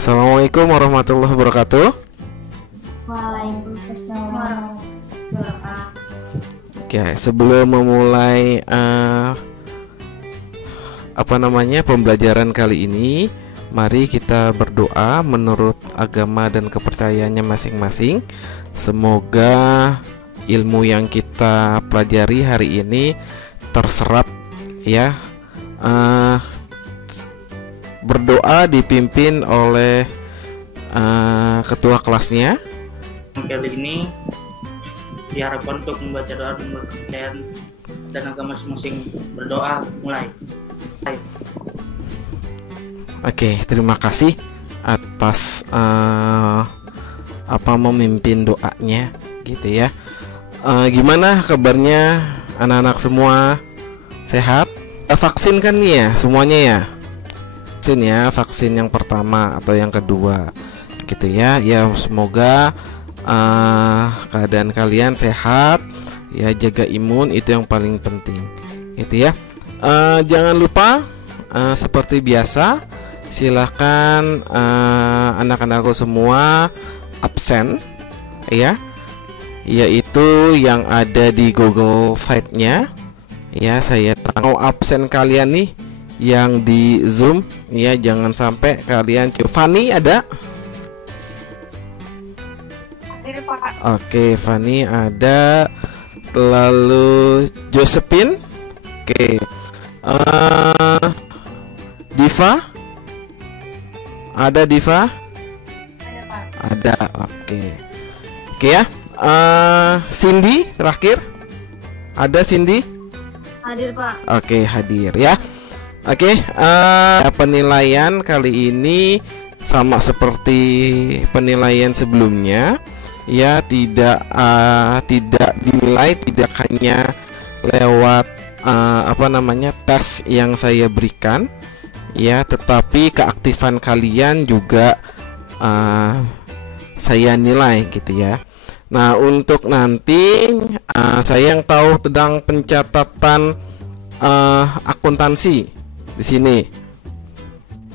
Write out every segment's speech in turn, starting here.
Assalamualaikum warahmatullahi wabarakatuh. Waalaikumsalam warahmatullahi wabarakatuh. Oke, sebelum memulai pembelajaran kali ini, mari kita berdoa menurut agama dan kepercayaannya masing-masing. Semoga ilmu yang kita pelajari hari ini terserap ya. Berdoa dipimpin oleh ketua kelasnya. Kali ini diharapkan untuk membaca doa dan kepercayaan dan agama masing-masing. Berdoa mulai. Oke, terima kasih atas memimpin doanya gitu ya. Gimana kabarnya anak-anak semua? Sehat? Vaksin kan nih ya semuanya ya? Vaksin ya, vaksin yang pertama atau yang kedua gitu ya. Ya semoga keadaan kalian sehat ya, jaga imun itu yang paling penting gitu ya. Jangan lupa seperti biasa silahkan anak-anakku semua absen ya, yaitu yang ada di Google Site-nya ya. Saya mau absen kalian nih yang di Zoom ya, jangan sampai kalian Fanny ada? Oke, Fanny ada. Lalu Josephine. Oke. Diva? Ada Diva? Ada Pak. Ada. Oke. Oke ya. Cindy terakhir. Ada Cindy? Hadir Pak. Oke, hadir ya. Oke, penilaian kali ini sama seperti penilaian sebelumnya ya, tidak dinilai tidak hanya lewat tes yang saya berikan ya, tetapi keaktifan kalian juga saya nilai gitu ya. Nah, untuk nanti saya yang tahu tentang pencatatan akuntansi di sini.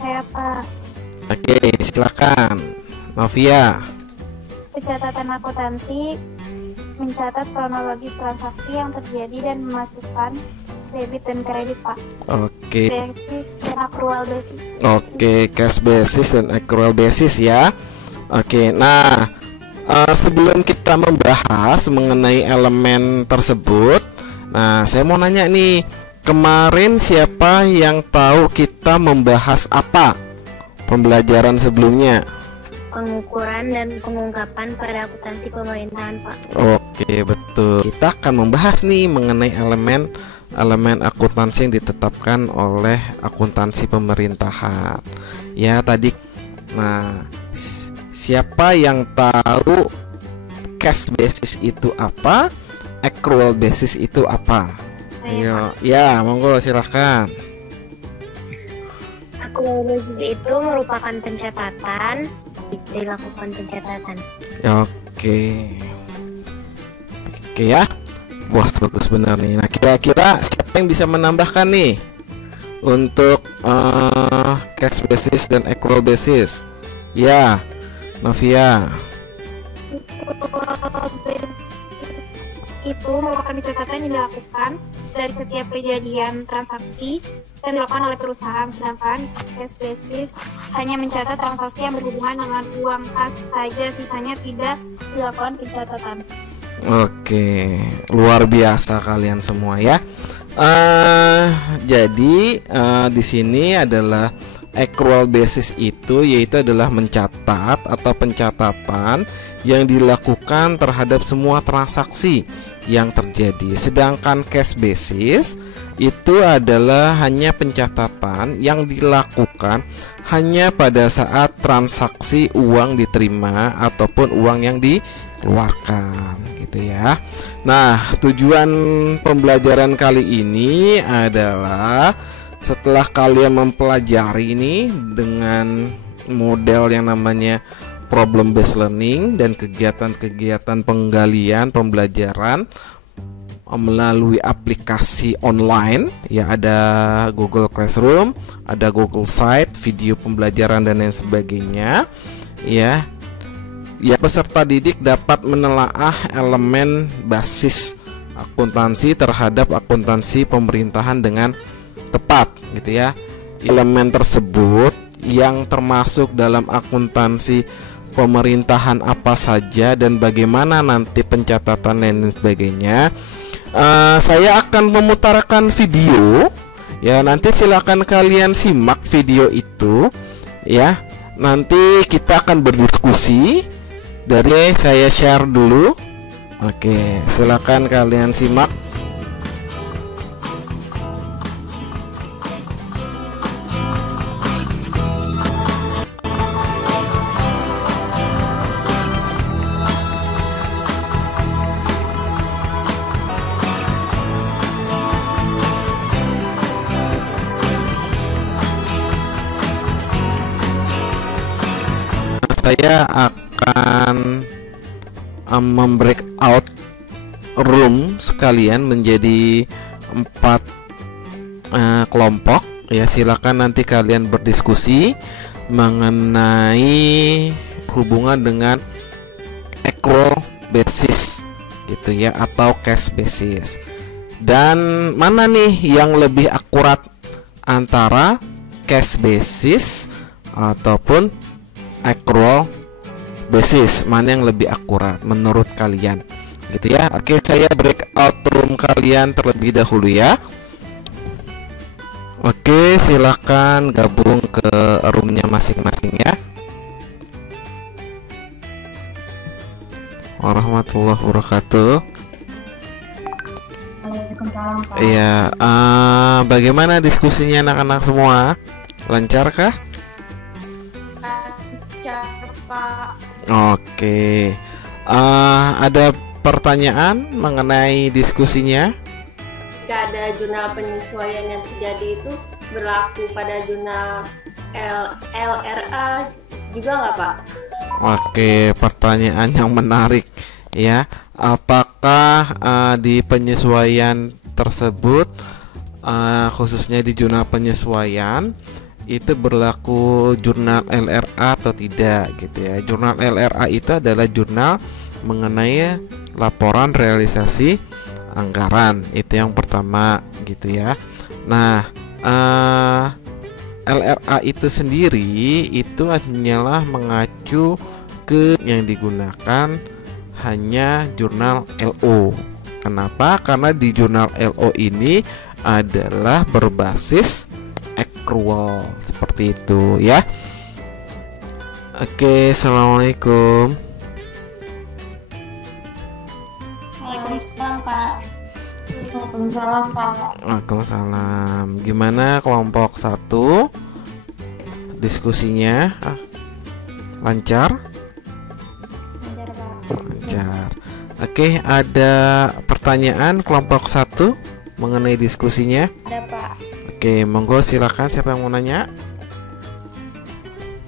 Saya Pak. Oke, silakan Novia. Pencatatan akuntansi mencatat kronologis transaksi yang terjadi dan memasukkan debit dan kredit Pak. Oke. Basis dan accrual basis. Oke, cash basis dan accrual basis ya. Oke, nah sebelum kita membahas mengenai elemen tersebut, nah saya mau nanya nih, kemarin siapa yang tahu kita membahas apa pembelajaran sebelumnya? Pengukuran dan pengungkapan pada akuntansi pemerintahan Pak. Oke, betul. Kita akan membahas nih mengenai elemen akuntansi yang ditetapkan oleh akuntansi pemerintahan. Ya, tadi. Nah, siapa yang tahu cash basis itu apa? Accrual basis itu apa? Ayo, ya, monggo silahkan. Accrual basis itu merupakan pencatatan, dilakukan pencatatan. Oke. Oke ya. Wah, bagus benar nih. Nah, kira-kira siapa yang bisa menambahkan nih untuk cash basis dan accrual basis? Ya, Novia. Itu merupakan catatan yang dilakukan dari setiap kejadian transaksi yang dilakukan oleh perusahaan, sedangkan cash basis hanya mencatat transaksi yang berhubungan dengan uang kas saja, sisanya tidak dilakukan pencatatan. Oke, luar biasa kalian semua ya. Jadi di sini adalah accrual basis itu yaitu adalah mencatat atau pencatatan yang dilakukan terhadap semua transaksi yang terjadi. Sedangkan cash basis itu adalah hanya pencatatan yang dilakukan hanya pada saat transaksi uang diterima ataupun uang yang dikeluarkan gitu ya. Nah, tujuan pembelajaran kali ini adalah setelah kalian mempelajari ini dengan model yang namanya problem based learning dan kegiatan-kegiatan penggalian pembelajaran melalui aplikasi online ya, ada Google Classroom, ada Google Site, video pembelajaran dan lain sebagainya ya. Ya, peserta didik dapat menelaah elemen basis akuntansi terhadap akuntansi pemerintahan dengan tepat gitu ya. Elemen tersebut yang termasuk dalam akuntansi pemerintahan apa saja dan bagaimana nanti pencatatan dan sebagainya. Saya akan memutarkan video ya, nanti silakan kalian simak video itu ya. Nanti kita akan berdiskusi. Dari saya share dulu. Oke, silakan kalian simak. Saya akan membreak out room sekalian menjadi 4 kelompok ya. Silakan nanti kalian berdiskusi mengenai hubungan dengan accrual basis gitu ya, atau cash basis, dan mana nih yang lebih akurat antara cash basis ataupun accrual basis, mana yang lebih akurat menurut kalian gitu ya. Oke, saya breakout room kalian terlebih dahulu ya. Oke, silakan gabung ke roomnya masing-masing ya. Warahmatullahi wabarakatuh. Waalaikumsalam, Pak. Iya, bagaimana diskusinya anak-anak semua? Lancarkah? Pak. Oke, ada pertanyaan mengenai diskusinya? Jika ada jurnal penyesuaian yang terjadi itu berlaku pada jurnal LRA juga nggak, Pak? Oke, pertanyaan yang menarik ya. Apakah di penyesuaian tersebut, khususnya di jurnal penyesuaian, itu berlaku jurnal LRA atau tidak gitu ya. Jurnal LRA itu adalah jurnal mengenai laporan realisasi anggaran, itu yang pertama gitu ya. Nah, LRA itu sendiri itu hanyalah mengacu ke yang digunakan hanya jurnal LO. Kenapa? Karena di jurnal LO ini adalah berbasis accrual seperti itu ya. Oke, assalamualaikum. Waalaikumsalam, Pak. Waalaikumsalam, Pak. Waalaikumsalam. Gimana kelompok 1 diskusinya? Lancar? Lancar, Pak. Lancar. Oke, ada pertanyaan kelompok 1 mengenai diskusinya? Ada, Pak. Oke, monggo silakan, siapa yang mau nanya?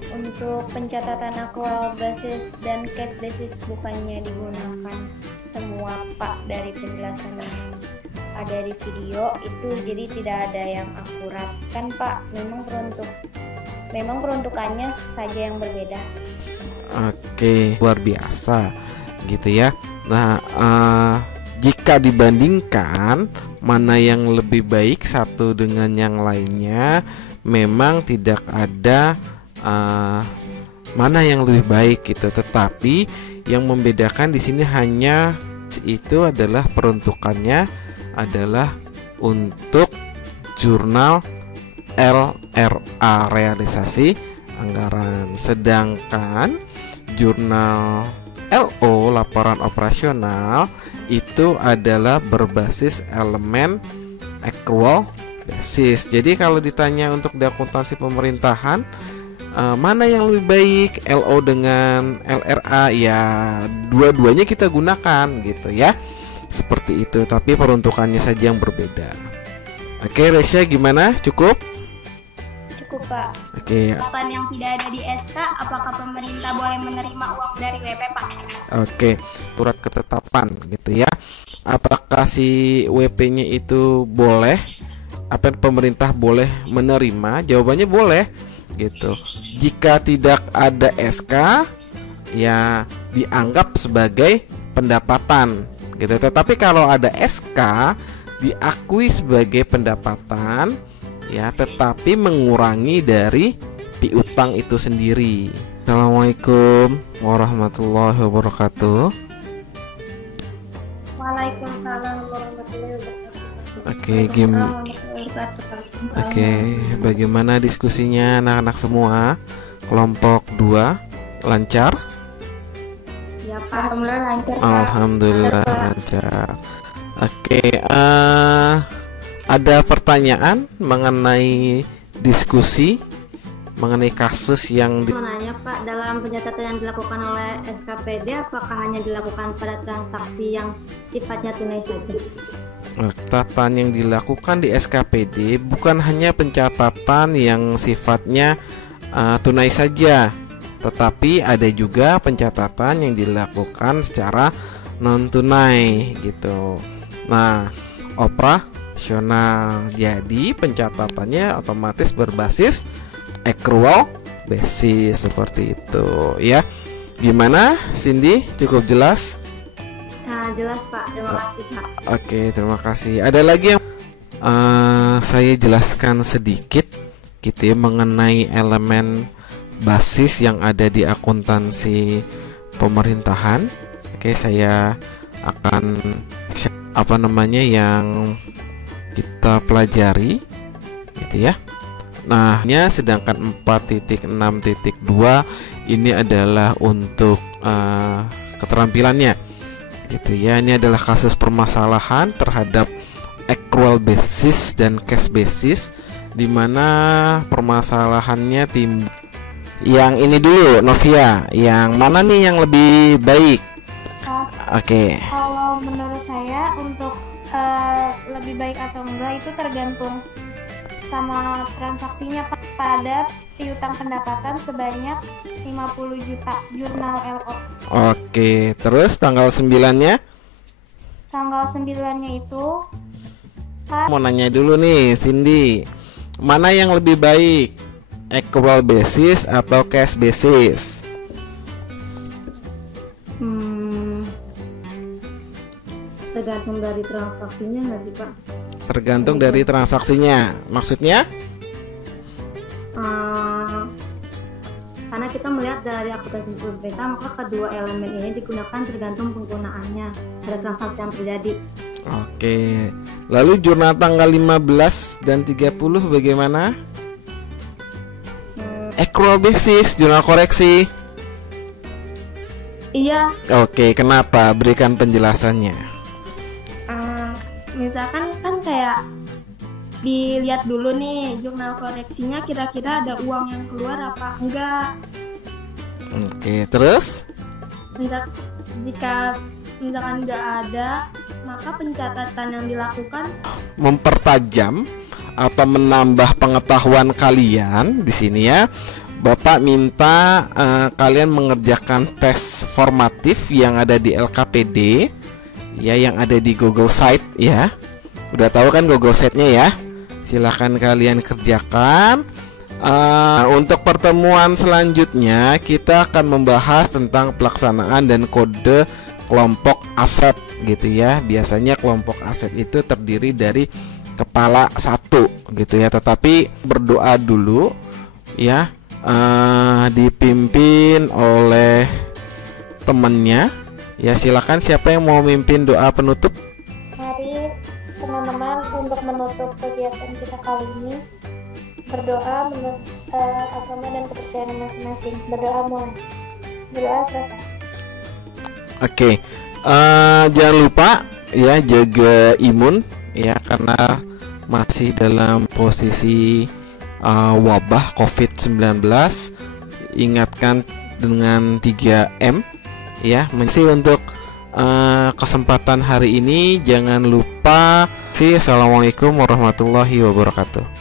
Untuk pencatatan accrual basis dan cash basis bukannya digunakan semua, Pak, dari penjelasan yang ada di video itu, jadi tidak ada yang akurat kan, Pak? Memang peruntukannya saja yang berbeda. Oke, luar biasa gitu ya. Nah, jika dibandingkan mana yang lebih baik satu dengan yang lainnya, memang tidak ada mana yang lebih baik gitu. Tetapi yang membedakan di sini hanya itu adalah peruntukannya adalah untuk jurnal LRA, realisasi anggaran, sedangkan jurnal LO, laporan operasional, itu adalah berbasis elemen accrual basis. Jadi kalau ditanya untuk di akuntansi pemerintahan, mana yang lebih baik, LO dengan LRA, ya dua-duanya kita gunakan gitu ya. Seperti itu, tapi peruntukannya saja yang berbeda. Oke, Resya gimana? Cukup? Cukup, Pak. Oke. Kapan yang tidak ada di SK, apakah pemerintah boleh menerima uang dari WP, Pak? Oke, surat ketetapan gitu ya. apakah si WP-nya itu boleh, apa pemerintah boleh menerima? Jawabannya boleh gitu. Jika tidak ada SK, ya dianggap sebagai pendapatan gitu. Tetapi kalau ada SK, diakui sebagai pendapatan, ya, tetapi mengurangi dari piutang itu sendiri. Assalamualaikum warahmatullahi wabarakatuh. Waalaikumsalam warahmatullahi wabarakatuh. Oke, bagaimana diskusinya anak-anak semua? Kelompok 2 lancar? Ya Pak, alhamdulillah lancar Pak. Alhamdulillah lancar. Oke, ada pertanyaan mengenai diskusi mengenai kasus yang Mau nanya Pak, dalam pencatatan yang dilakukan oleh SKPD apakah hanya dilakukan pada transaksi yang sifatnya tunai saja? Catatan yang dilakukan di SKPD bukan hanya pencatatan yang sifatnya tunai saja, tetapi ada juga pencatatan yang dilakukan secara non tunai gitu. Nah, operasional. Jadi pencatatannya otomatis berbasis accrual basis seperti itu ya. Gimana Cindy? Cukup jelas? Nah, jelas Pak, terima kasih Pak. Oke, terima kasih. Ada lagi yang saya jelaskan sedikit gitu ya mengenai elemen basis yang ada di akuntansi pemerintahan. Oke, saya akan yang kita pelajari gitu ya. Nah, sedangkan 4.6.2 ini adalah untuk keterampilannya gitu ya. Ini adalah kasus permasalahan terhadap accrual basis dan cash basis, di mana permasalahannya timbul. Yang ini dulu Novia, yang mana nih yang lebih baik? Oke. Kalau menurut saya untuk lebih baik atau enggak itu tergantung sama transaksinya pada piutang pendapatan sebanyak 50 juta jurnal LO. Oke, terus tanggal 9-nya? Tanggal 9-nya itu Mau nanya dulu nih Cindy, mana yang lebih baik? Accrual basis atau cash basis? Tergantung dari transaksinya nggak sih Pak? Tergantung dari transaksinya, maksudnya? Karena kita melihat dari akuntansi pemerintah, maka kedua elemen ini digunakan tergantung penggunaannya pada transaksi yang terjadi. Oke, lalu jurnal tanggal 15 dan 30 bagaimana? Accrual basis, jurnal koreksi. Iya, Oke, kenapa? Berikan penjelasannya. misalkan kan kayak dilihat dulu nih jurnal koreksinya kira-kira ada uang yang keluar apa enggak. Oke, terus? Jika misalkan enggak ada, maka pencatatan yang dilakukan Mempertajam atau menambah pengetahuan kalian di sini ya. Bapak minta kalian mengerjakan tes formatif yang ada di LKPD ya, yang ada di Google Site ya. Udah tahu kan Google Site-nya ya? Silahkan kalian kerjakan. Untuk pertemuan selanjutnya kita akan membahas tentang pelaksanaan dan kode kelompok aset gitu ya. Biasanya kelompok aset itu terdiri dari kepala satu gitu ya. Tetapi berdoa dulu ya, dipimpin oleh temannya ya. Silakan, siapa yang mau mimpin doa penutup? Mari teman-teman untuk menutup kegiatan kita kali ini berdoa menurut agama dan kepercayaan masing-masing. Berdoa mulai. Berdoa selesai. Oke, jangan lupa ya jaga imun ya, karena masih dalam posisi wabah COVID-19. Ingatkan dengan 3M ya. Masih untuk kesempatan hari ini jangan lupa. Assalamualaikum warahmatullahi wabarakatuh.